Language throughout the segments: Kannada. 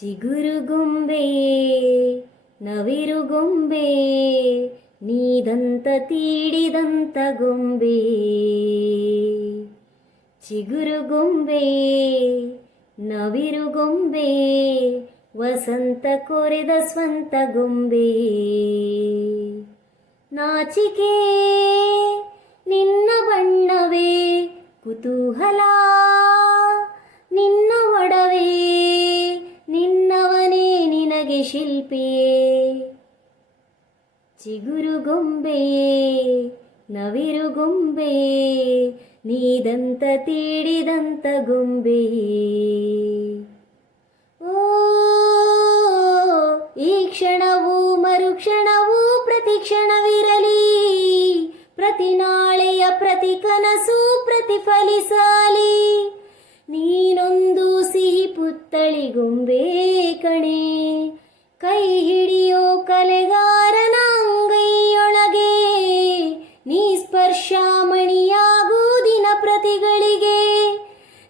ಚಿಗುರುಗೊಂಬೆ ನವಿರುಗೊಂಬೆ ನೀದಂತ ತೀಡಿದಂತ ಗೊಂಬೆ. ಚಿಗುರುಗೊಂಬೆ ನವಿರುಗೊಂಬೆ ವಸಂತ ಕೊರೆದ ಸ್ವಂತ ಗೊಂಬೆ. ನಾಚಿಕೆ ನಿನ್ನ ಬಣ್ಣವೇ ಕುತೂಹಲ ನಿನ್ನ ಒಡವೆ ನಿನ್ನವನೇ ನಿನಗೆ ಶಿಲ್ಪಿಯೇ. ಚಿಗುರುಗೊಂಬೆ ನವಿರುಗೊಂಬೆ ನೀದಂತ ತೀಡಿದಂತ ಗೊಂಬೆ. ಓ ಈ ಕ್ಷಣವೂ ಮರುಕ್ಷಣವೂ ಪ್ರತಿ ಕ್ಷಣವಿರಲಿ, ಪ್ರತಿ ನಾಳೆಯ ಪ್ರತಿ ಕನಸು ಪ್ರತಿಫಲಿಸಲಿ. ನೀನೊಂದು ಸಿಹಿ ಪುತ್ತಳಿ ಗೊಂಬೆ ಕಣೆ, ಕೈ ಹಿಡಿಯೋ ಕಲೆಗಾರನ ಅಂಗೈಯೊಳಗೆ. ನೀ ಸ್ಪರ್ಶ ಮಣಿಯಾಗೋ ದಿನ ಪ್ರತಿಗಳಿಗೆ.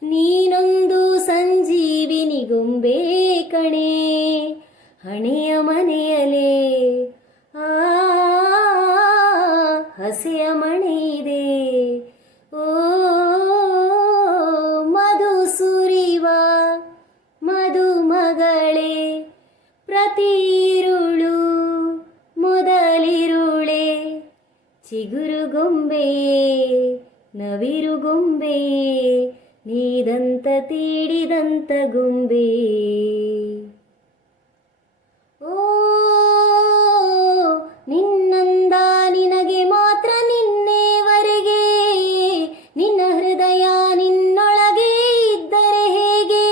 ನೀನೊಂದು ಸಂಜೀವಿನಿ ಗೊಂಬೆ ಕಣೆ, ಹಣೆಯ ಮನೆಯಲೇ ಹಸೆಯ ಮಣೆಯಿದೆ. ಓ ಮಧು ಸುರಿವ ಮಧುಮಗಳೇ, ಪ್ರತಿ ಇರುಳು ಮೊದಲಿರುಳೆ. ಚಿಗುರುಗೊಂಬೆ ನವಿರುಗೊಂಬೆ ನೀದಂತ ತೀಡಿದಂತ ಗೊಂಬೆ. ಓ ನಿನ್ನಂದ ನಿನಗೆ ಮಾತ್ರ ನಿನ್ನೆವರೆಗೆ, ನಿನ್ನ ಹೃದಯ ನಿನ್ನೊಳಗೆ ಇದ್ದರೆ ಹೇಗೆ.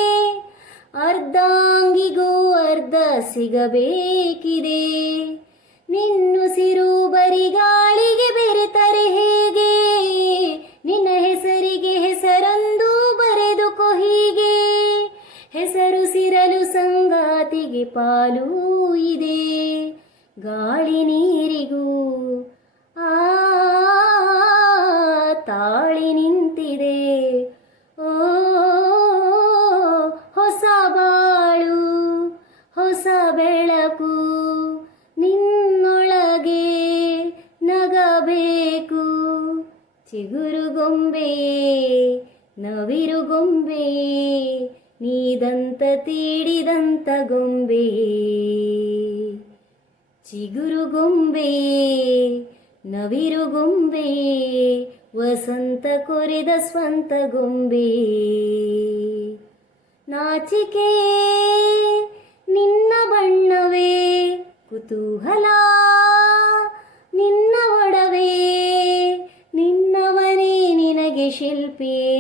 ಅರ್ಧಾಂಗಿಗೂ ಅರ್ಧ ಸಿಗಬೇಕಿದೆ, ನಿನ್ನುಸಿರು ಬರಿಗಾಳಿಗೆ ಬೆರೆತರೆ ಹೇಗೆ. ನಿನ್ನ ಹೆಸರಿಗೆ ಹೆಸರೊಂದು ಬರೆದುಕೋ ಹೀಗೆ, ಹೆಸರು ಸಿರಲು ಸಂಗಾತಿಗೆ ಪಾಲು ಇದೆ. ಗಾಳಿ ನೀರಿಗೂ ತಾಳಿ ನಿಂತಿದೆ. ಓ ಹೊಸ ಬಾಳು ಹೊಸ ಬೆಳಕು ನಿನ್ನೊಳಗೆ ನಗಬೇಕು. ಚಿಗುರುಗೊಂಬೆ ನವಿರುಗೊಂಬೆ ನೀದಂತ ತೀಡಿದಂತ ಗೊಂಬೆ. ಚಿಗುರುಗೊಂಬೆ ನವಿರುಗೊಂಬೆ ವಸಂತ ಕೊರೆದ ಸ್ವಂತ ಗೊಂಬೆ. ನಾಚಿಕೆ ನಿನ್ನ ಬಣ್ಣವೇ ಕುತೂಹಲ ನಿನ್ನ ಒಡವೆ ನಿನ್ನವನೇ ನಿನಗೆ ಶಿಲ್ಪಿಯೇ.